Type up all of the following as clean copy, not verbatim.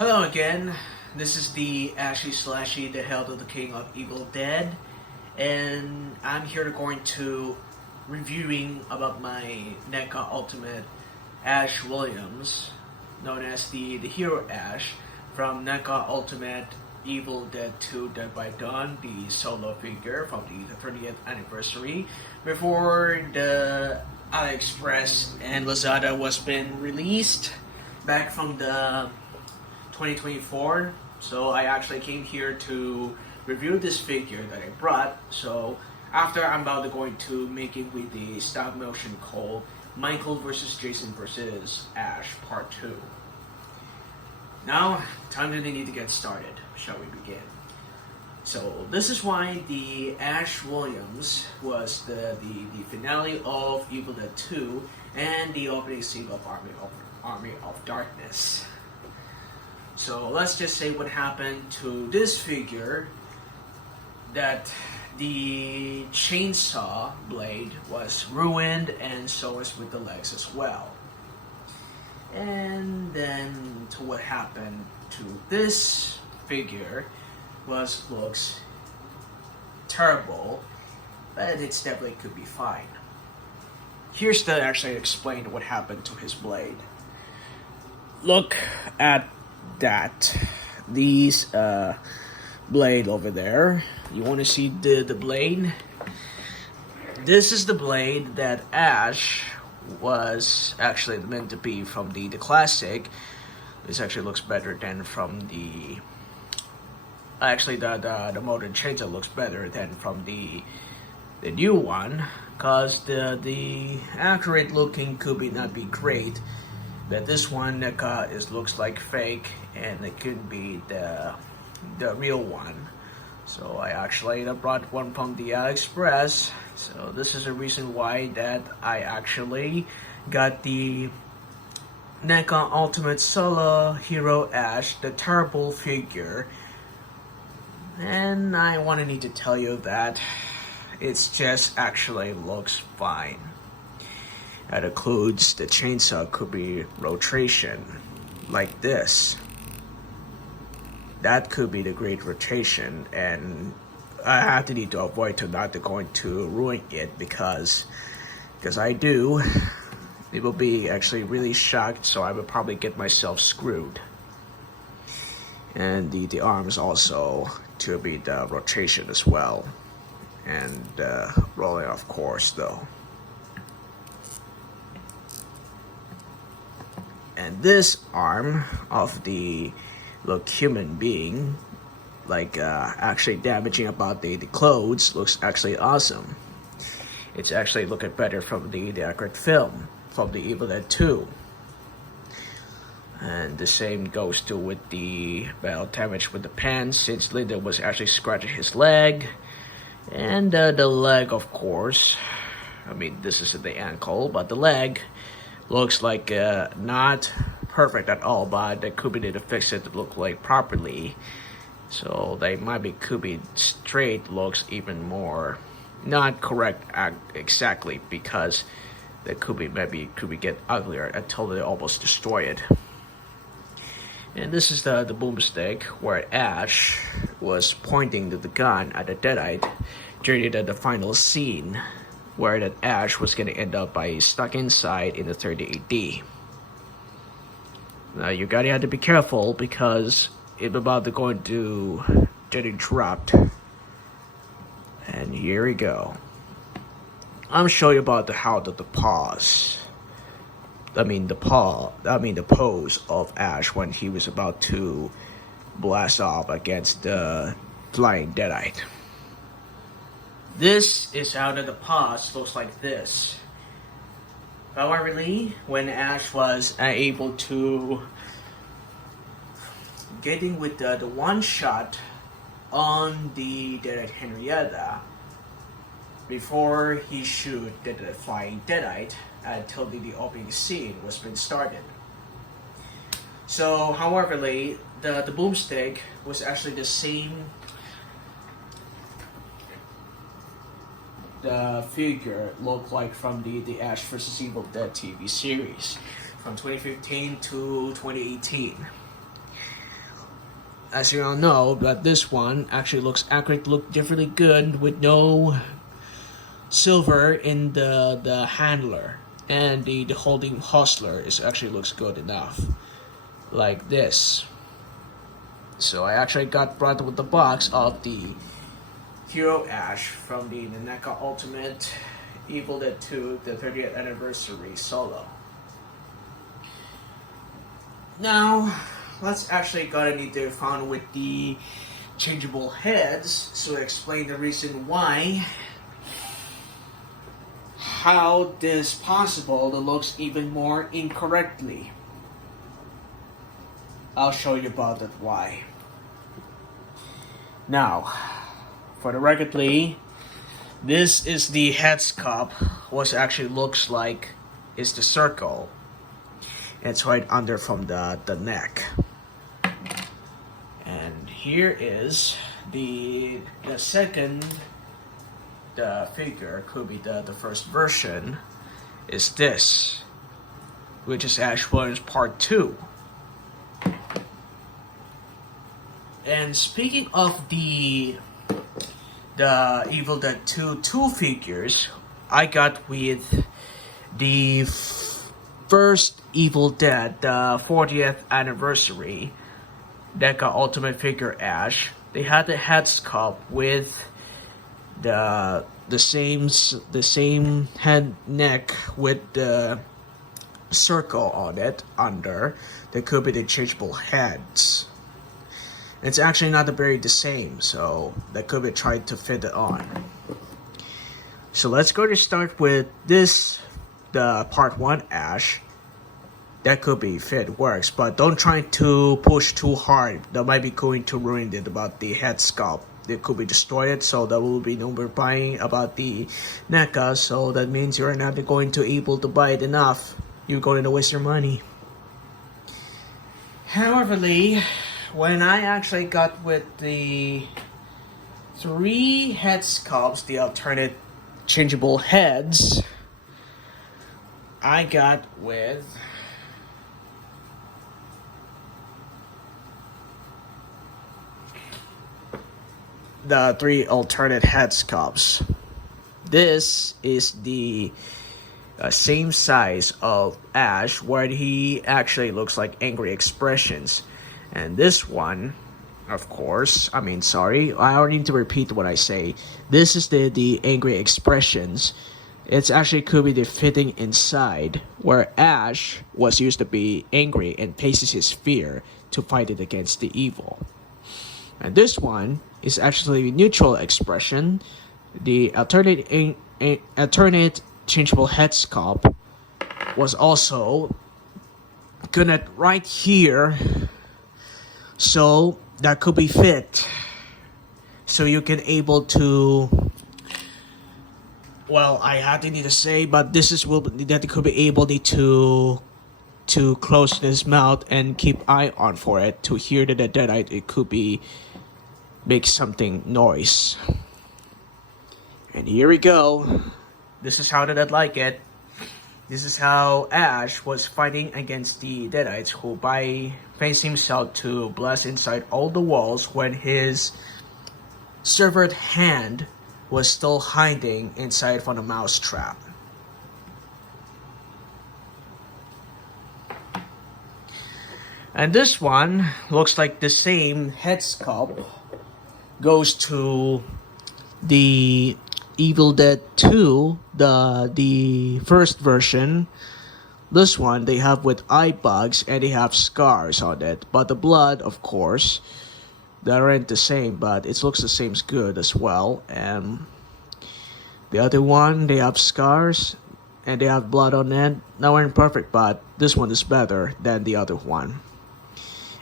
Hello again. This is the Ashy Slashy, the Herald of the King of Evil Dead, and I'm here going to reviewing about my Neca Ultimate Ash Williams, known as the Hero Ash from Neca Ultimate Evil Dead 2 Dead by Dawn, the solo figure from the 30th anniversary before the AliExpress and Lazada was been released back from the 2024. So I actually came here to review this figure that I brought. So after I'm about to going to make it with the stop motion called Michael versus Jason versus Ash Part 2. Now, time to need to get started. Shall we begin? So this is why the Ash Williams was the finale of Evil Dead 2 and the opening scene of Army of Darkness. So let's just say what happened to this figure, that the chainsaw blade was ruined, and so is with the legs as well. And then to what happened to this figure looks terrible, but it's definitely could be fine. Here's to actually explain what happened to his blade. Look at that. These blade over there. You want to see the blade? This is the blade that Ash was actually meant to be from the classic. This actually looks better than from the the modern chainsaw looks better than from the new one, because the accurate looking could be not be great, but this one Neca looks like fake, and it could be the real one. So I actually brought one from the AliExpress. So this is the reason why that I actually got the Neca Ultimate Solo Hero Ash, the terrible figure. And I need to tell you that it's just actually looks fine. That includes the chainsaw could be rotation, like this. That could be the great rotation, and I have to need to avoid to not going to ruin it, because I do. It will be actually really shocked, so I will probably get myself screwed. And the arms also to be the rotation as well, and rolling of course though. And this arm of the human being, actually damaging about the clothes, looks actually awesome. It's actually looking better from the accurate film from the Evil Dead 2. And the same goes to with the damage with the pants, since Linda was actually scratching his leg. And the leg, of course, I mean, this is the ankle, but the leg looks like not perfect at all, but they could be need to fix it to look like properly. So they could be straight looks even more not correct exactly, because they could be get uglier until they almost destroy it. And this is the boomstick where Ash was pointing the gun at the Deadite during the final scene, where that Ash was going to end up stuck inside in the 30 AD. Now you gotta have to be careful, because it's about to go into getting dropped. And here we go. I'm showing you about the pause. The pose of Ash when he was about to blast off against the flying Deadite. This is how the pause looks like this. However, when Ash was able to getting with the one shot on the Deadite Henrietta before he shoot the flying Deadite until the opening scene was been started. So, however, the boomstick was actually the same the figure looked like from the Ash vs. Evil Dead TV series from 2015 to 2018. as you all know, that this one actually looks accurate, look differently good with no silver in the handler, and the holding hostler is actually looks good enough, like this. So I actually brought with the box of the Hero Ash from the Neca Ultimate Evil Dead 2, the 30th anniversary solo. Now, let's actually gotta need to found with the changeable heads, so explain the reason why, how this possible that looks even more incorrectly. I'll show you about it why. Now, for the record, this is the head sculpt. What actually looks like is the circle. It's right under from the neck. And here is the second figure, could be the first version, is this, which is Ash Williams Part 2. And speaking of the Evil Dead 2 figures, I got with the first Evil Dead, the 40th anniversary Neca Ultimate Figure Ash. They had the head sculpt with the same head neck with the circle on it under. There could be the changeable heads. It's actually not very the same, so that could be tried to fit it on. So let's go to start with this, the part 1 Ash. That could be fit, works, but don't try to push too hard. That might be going to ruin it about the head sculpt. It could be destroyed, so there will be no more buying about the NECA, so that means you're not going to able to buy it enough. You're going to waste your money. However, when I actually got with the 3 head sculpts, the alternate changeable heads, I got with the 3 alternate head sculpts. This is the same size of Ash, where he actually looks like angry expressions. And this one, of course, I don't need to repeat what I say. This is the angry expressions. It's actually could be the fitting inside, where Ash was used to be angry and faces his fear to fight it against the evil. And this one is actually neutral expression. The alternate changeable head sculpt was also gonna right here, so that could be fit. So you can able to, well, I have to need to say, but this is that could be able to close his mouth and keep eye on for it to hear the deadite. It could be make something noise. And here we go. This is how I'd like it. This is how Ash was fighting against the Deadites, who by facing himself to blast inside all the walls when his severed hand was still hiding inside from a mouse trap. And this one looks like the same head sculpt goes to the Evil Dead 2, the first version. This one they have with eye bugs and they have scars on it, but the blood, of course, they aren't the same, but it looks the same as good as well. And the other one, they have scars and they have blood on it. Now aren't perfect, but this one is better than the other one.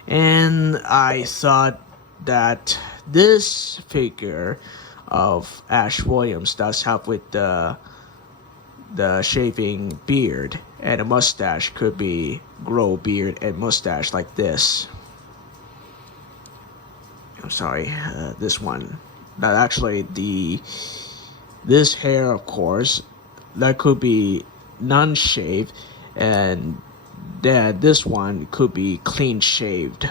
And I thought that this figure of Ash Williams does have with the shaving beard and a mustache, could be grow beard and mustache like this. I'm sorry, this one. That actually this hair, of course, that could be non-shaved, and then this one could be clean shaved.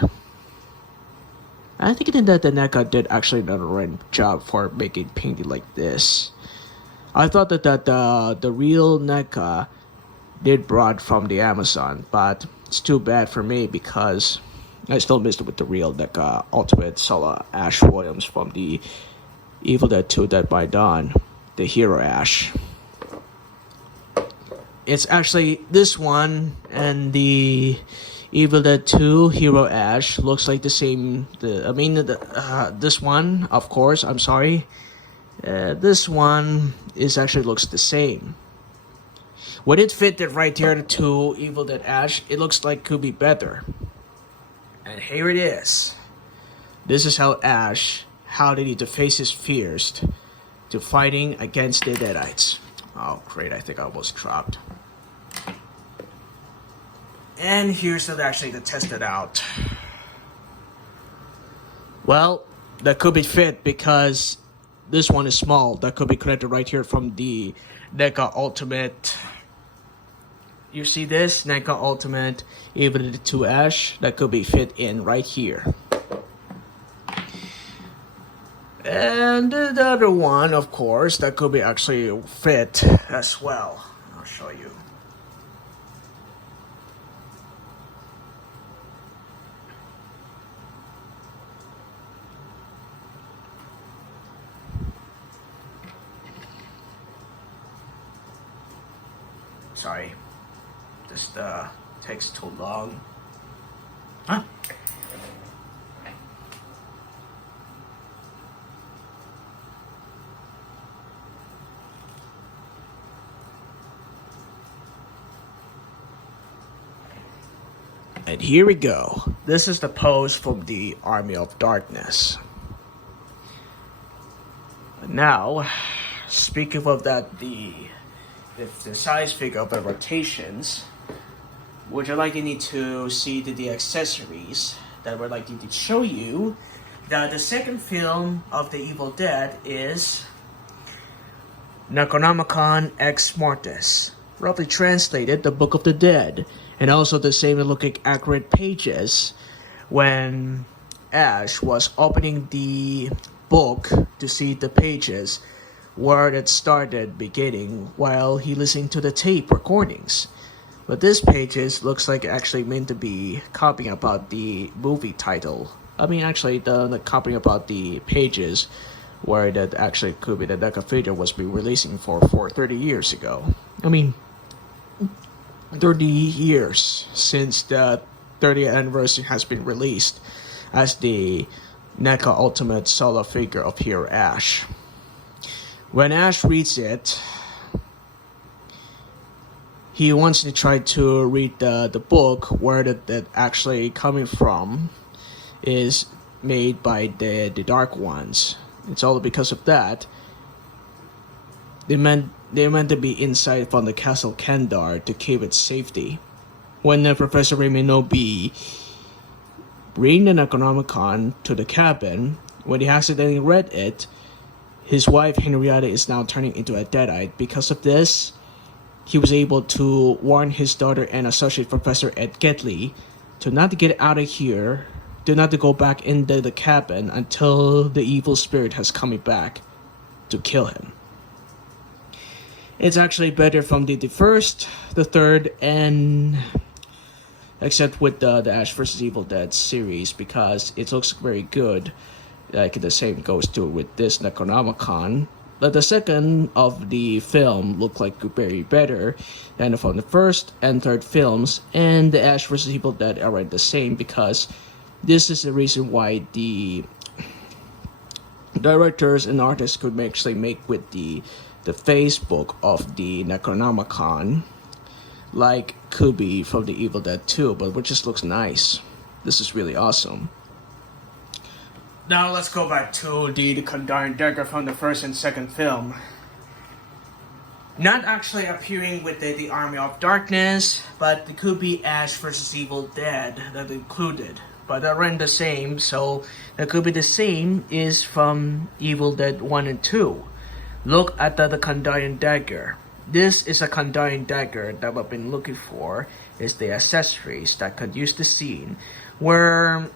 I think that the Neca did actually done a right job for making painting like this. I thought that the real Neca did brought from the Amazon, but it's too bad for me because I still missed it with the real Neca Ultimate Solo Ash Williams from the Evil Dead 2 Dead by Dawn, the Hero Ash. It's actually this one and the Evil Dead 2 Hero Ash looks like the same. This one, of course. I'm sorry. This one is actually looks the same. When it fit it right here to Evil Dead Ash, it looks like could be better. And here it is. This is how Ash, how did he to face his fears to fighting against the Deadites. Oh great, I think I almost dropped. And here's the actually to test it out. Well, that could be fit because this one is small. That could be connected right here from the Neca Ultimate. You see this? Neca Ultimate, even the 2 Ash, that could be fit in right here. And the other one, of course, that could be actually fit as well. I'll show you. Sorry, this takes too long. Huh? And here we go. This is the pose from the Army of Darkness. Now, speaking of that, the size figure of the rotations, would you like to need to see the accessories that we're likely to show you. That the second film of the Evil Dead is Necronomicon Ex Mortis, roughly translated the Book of the Dead, and also the same looking accurate pages when Ash was opening the book to see the pages where it started beginning while he listened to the tape recordings. But this pages looks like actually meant to be copying about the movie title. I mean actually the copying about the pages where that actually could be the Neca figure was be releasing for 30 years ago. I mean 30 years since the 30th anniversary has been released as the Neca Ultimate Solo figure of Hero Ash. When Ash reads it, he wants to try to read the book where that actually coming from is made by the Dark Ones. It's all because of that. They meant to be inside from the Castle Kandar to keep its safety. When Professor Raymond bring the Necronomicon to the cabin, when he accidentally read it, his wife Henrietta is now turning into a Deadite. Because of this, he was able to warn his daughter and associate Professor Ed Getley to not to get out of here, to not to go back into the cabin until the evil spirit has coming back to kill him. It's actually better from the first, the third, and except with the Ash vs. Evil Dead series because it looks very good. Like the same goes to with this Necronomicon. But the second of the film looked like very better than from the first and third films, and the Ash vs. Evil Dead are the same because this is the reason why the directors and artists could actually make with the Facebook of the Necronomicon like could be from the Evil Dead 2, but which just looks nice. This is really awesome. Now let's go back to the Kandarian dagger from the first and second film. Not actually appearing with the Army of Darkness, but it could be Ash vs. Evil Dead that included. But they're the same, so that could be the same is from Evil Dead 1 and 2. Look at the Kandarian dagger. This is a Kandarian dagger that I've been looking for. Is the accessories that could use the scene where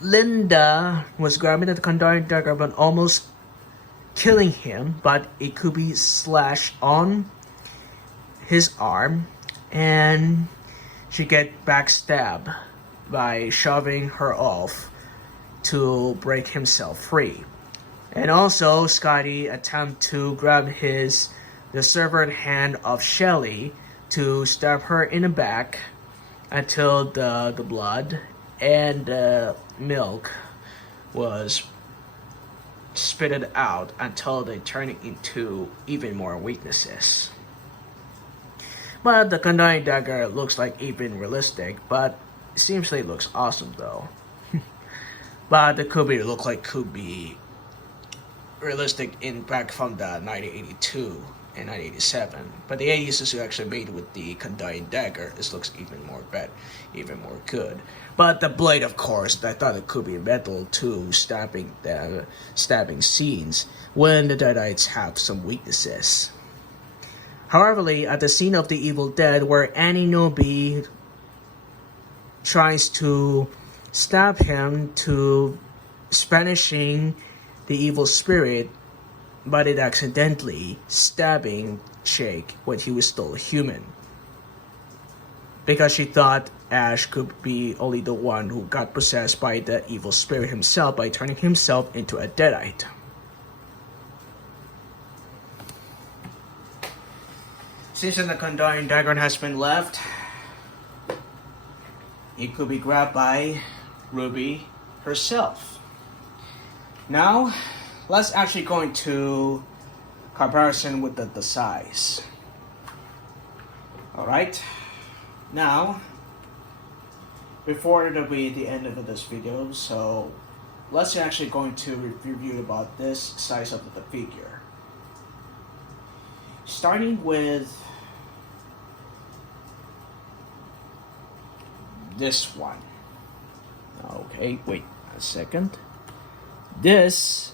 Linda was grabbing the conducting dagger but almost killing him, but it could be slashed on his arm, and she get backstabbed by shoving her off to break himself free. And also, Scotty attempt to grab the severed hand of Shelly to stab her in the back until the blood and the milk was spitted out until they turn it into even more weaknesses. But the conducting dagger looks like even realistic, but it seems like it looks awesome though. But it could be realistic in back from the 1982 and 1987. But the 80s is actually made with the conducting dagger. This looks even more good. But the blade, of course, I thought it could be metal too, stabbing scenes when the Deadites have some weaknesses. However, at the scene of the Evil Dead where Annie Nobi tries to stab him to banishing the evil spirit, but it accidentally stabbing Jake when he was still a human. Because she thought Ash could be only the one who got possessed by the evil spirit himself by turning himself into a Deadite. Since the conducting dagger has been left, it could be grabbed by Ruby herself. Now, let's actually go into comparison with the size. Alright, now, before the end of this video, so let's actually going to review about this size of the figure. Starting with this one. Okay, wait a second. This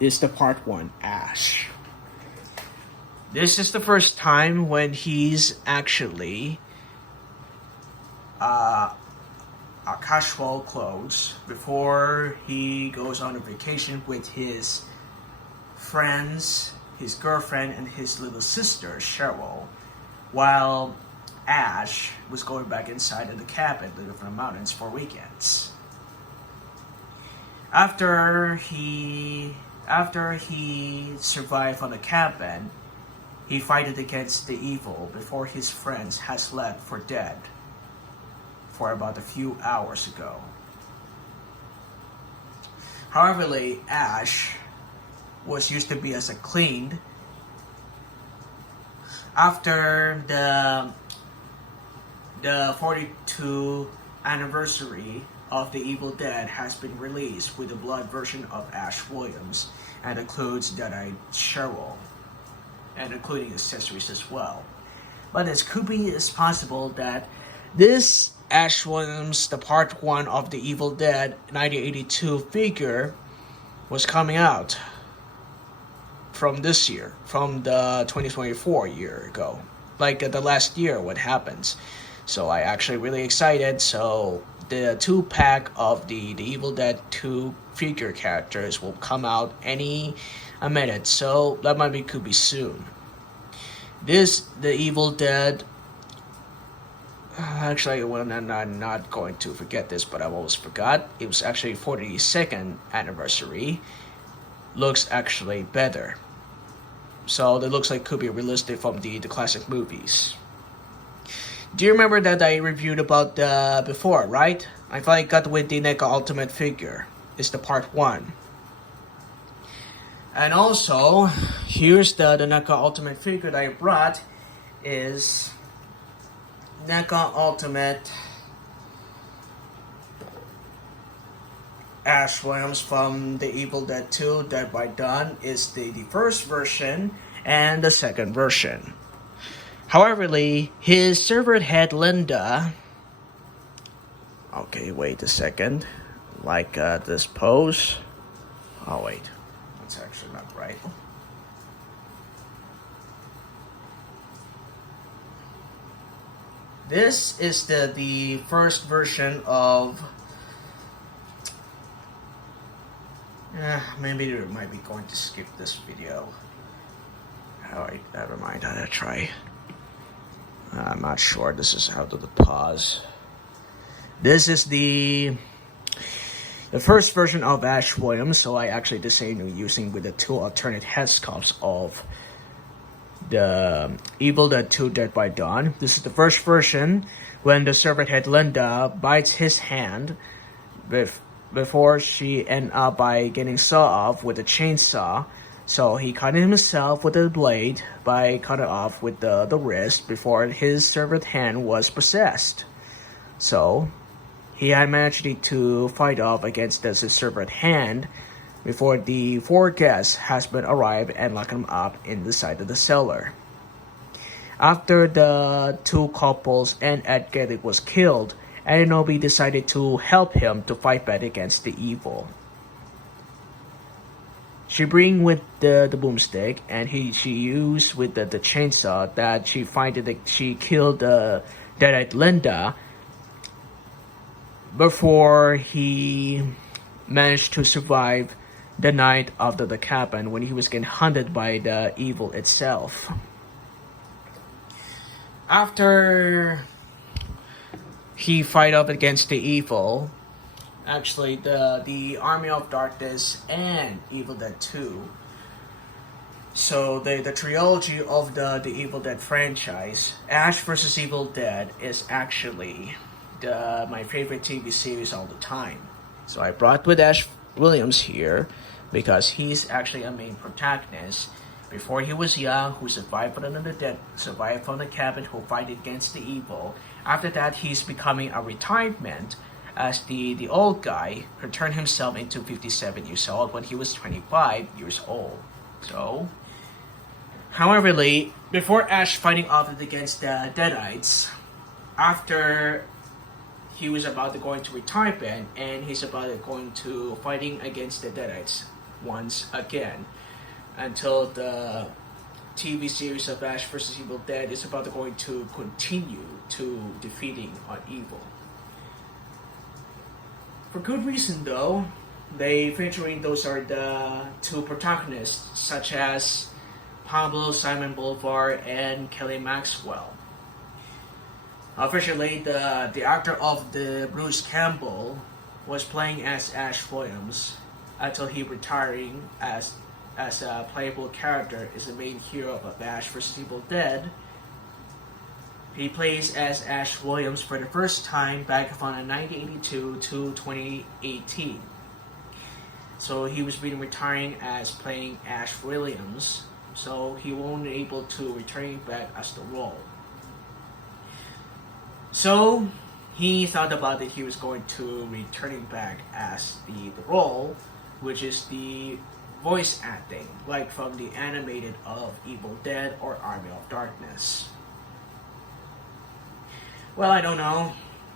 is the part 1 Ash. This is the first time when he's actually casual clothes before he goes on a vacation with his friends, his girlfriend, and his little sister Cheryl, while Ash was going back inside of the cabin living from the mountains for weekends. After he survived on the cabin, he fighted against the evil before his friends has left for dead for about a few hours ago. However, Ash was used to be as a cleaned after the 42 anniversary of The Evil Dead has been released with the blood version of Ash Williams and includes Deadite Cheryl and including accessories as well. But it could be as possible that this Ash Williams, the part 1 of The Evil Dead 1982 figure was coming out from this year, from the 2024 year ago, like the last year what happens. So I actually really excited. So the 2-pack of the Evil Dead 2 figure characters will come out any a minute, so that could be soon. The Evil Dead, actually, well, I'm not going to forget this, but I almost forgot. It was actually 42nd anniversary. Looks actually better. So it looks like it could be realistic from the classic movies. Do you remember that I reviewed about before, right? I finally got with the Neca Ultimate figure. It's the part 1. And also, here's the Neca Ultimate figure that I brought is Neca Ultimate Ash Williams from The Evil Dead 2 Dead by Dawn is the first version and the second version. However, his severed head Linda, okay, wait a second, like this pose, oh wait, that's actually not right. This is the first version of Maybe we might be going to skip this video. Alright, never mind. I'll try. I'm not sure. This is how to the pause. This is the first version of Ash Williams, so I actually designed using with the two alternate head sculpts of the Evil Dead 2 Dead by Dawn. This is the first version when the servant head Linda bites his hand before she end up by getting saw off with a chainsaw. So he cut himself with a blade by cutting off with the wrist before his servant hand was possessed. So he had managed to fight off against the servant hand before the four guests husband arrived and locked him up in the side of the cellar. After the two couples and Ed Geddick was killed, Adenobi decided to help him to fight back against the evil. She bring with the boomstick, and she used with the chainsaw that she she killed Deadite Linda before he managed to survive the night after the cabin when he was getting hunted by the evil itself. After he fight off against the evil, actually the Army of Darkness and Evil Dead 2. So the trilogy of the Evil Dead franchise, Ash vs. Evil Dead, is actually my favorite TV series all the time. So I brought with Ash Williams here because he's actually a main protagonist. Before he was young, who survived from the dead, survived from the cabin, who fight against the evil. After that, he's becoming a retirement as the old guy who turned himself into 57 years old when he was 25 years old. So, however, before Ash fighting off against the Deadites, after he was about to go into retirement and he's about to going to fighting against the Deadites once again, until the TV series of Ash vs. Evil Dead is about to going to continue to defeating on evil. For good reason though, those are the two protagonists such as Pablo Simon Bolivar and Kelly Maxwell. Officially, the actor of the Bruce Campbell was playing as Ash Williams until he retiring as a playable character is the main hero of Ash vs. Evil Dead. He plays as Ash Williams for the first time back from 1982 to 2018. So he was been retiring as playing Ash Williams, so he won't be able to return back as the role. So he thought about it, he was going to returning back as the role, which is the voice acting, like from the animated of Evil Dead or Army of Darkness. Well, I don't know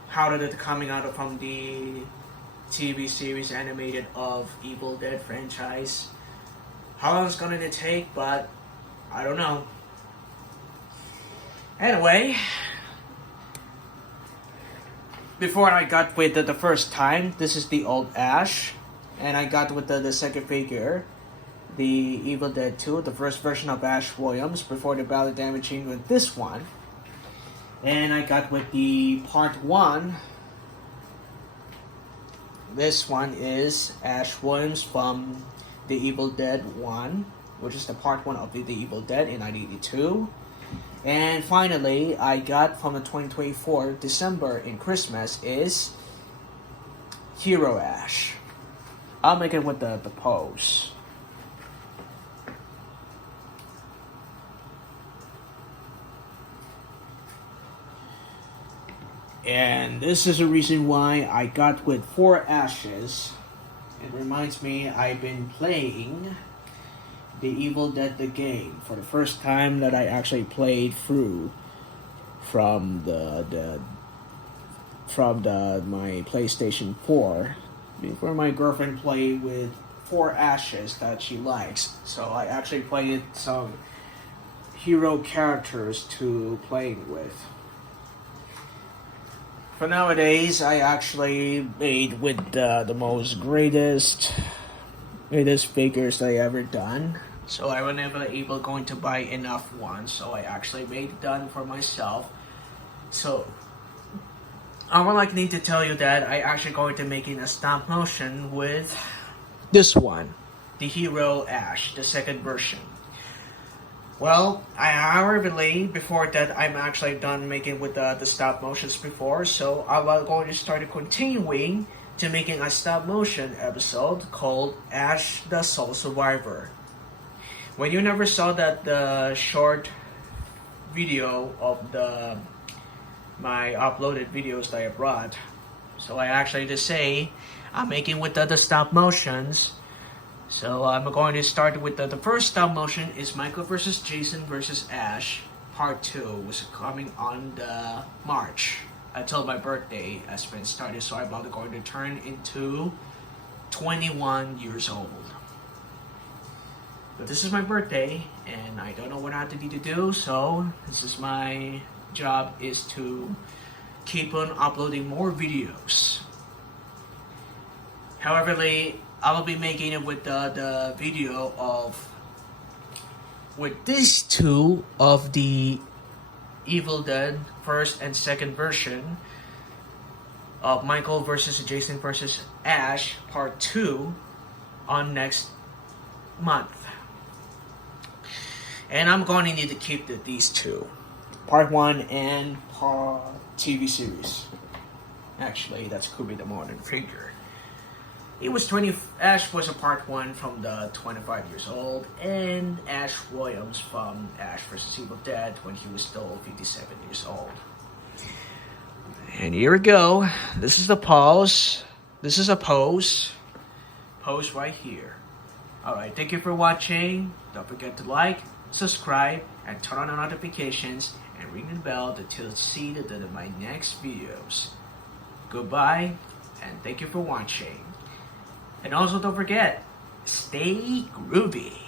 how did it coming out from the TV series animated of Evil Dead franchise. How long it's gonna take, but I don't know. Anyway, before I got with the first time, this is the old Ash, and I got with the second figure, the Evil Dead 2, the first version of Ash Williams, before the battle damaging with this one. And I got with the part 1. This one is Ash Williams from the Evil Dead 1, which is the part 1 of the Evil Dead in 1982. And finally, I got from the 2024 December in Christmas is Hero Ash. I'll make it with the pose. And this is the reason why I got with 4 ashes. It reminds me I've been playing the Evil Dead the game for the first time that I actually played through from my PlayStation 4 before my girlfriend played with 4 ashes that she likes. So I actually played some hero characters to play with. For nowadays, I actually made with the most greatest greatest figures I ever done. So I was never able going to buy enough ones, so I actually made done for myself. So I would like need to tell you that I actually going to making a stop motion with this one, the Hero Ash, the second version. Well, however, before that, I'm actually done making with the stop motions before, so I'm going to start continuing to making a stop motion episode called Ash the Soul Survivor. When you never saw the short video of my uploaded videos that I brought, so I actually just say I'm making with the stop motions. So I'm going to start with the first stop motion is Michael versus Jason versus Ash part 2, which is coming on the March until my birthday has been started. So I'm about to going to turn into 21 years old. But this is my birthday and I don't know what I need to do, so this is my job is to keep on uploading more videos. However, I will be making it with the video of with these two of the Evil Dead first and second version of Michael versus Jason versus Ash part 2 on next month. And I'm going to need to keep these two, part 1 and part TV series. Actually, that's could be the modern figure. Ash was a part 1 from the 25 years old, and Ash Williams from Ash vs. Evil Dead when he was still 57 years old. And here we go. This is the pose. This is a pose. Pose right here. Alright, thank you for watching. Don't forget to like, subscribe, and turn on the notifications, and ring the bell to see my next videos. Goodbye, and thank you for watching. And also don't forget, stay groovy.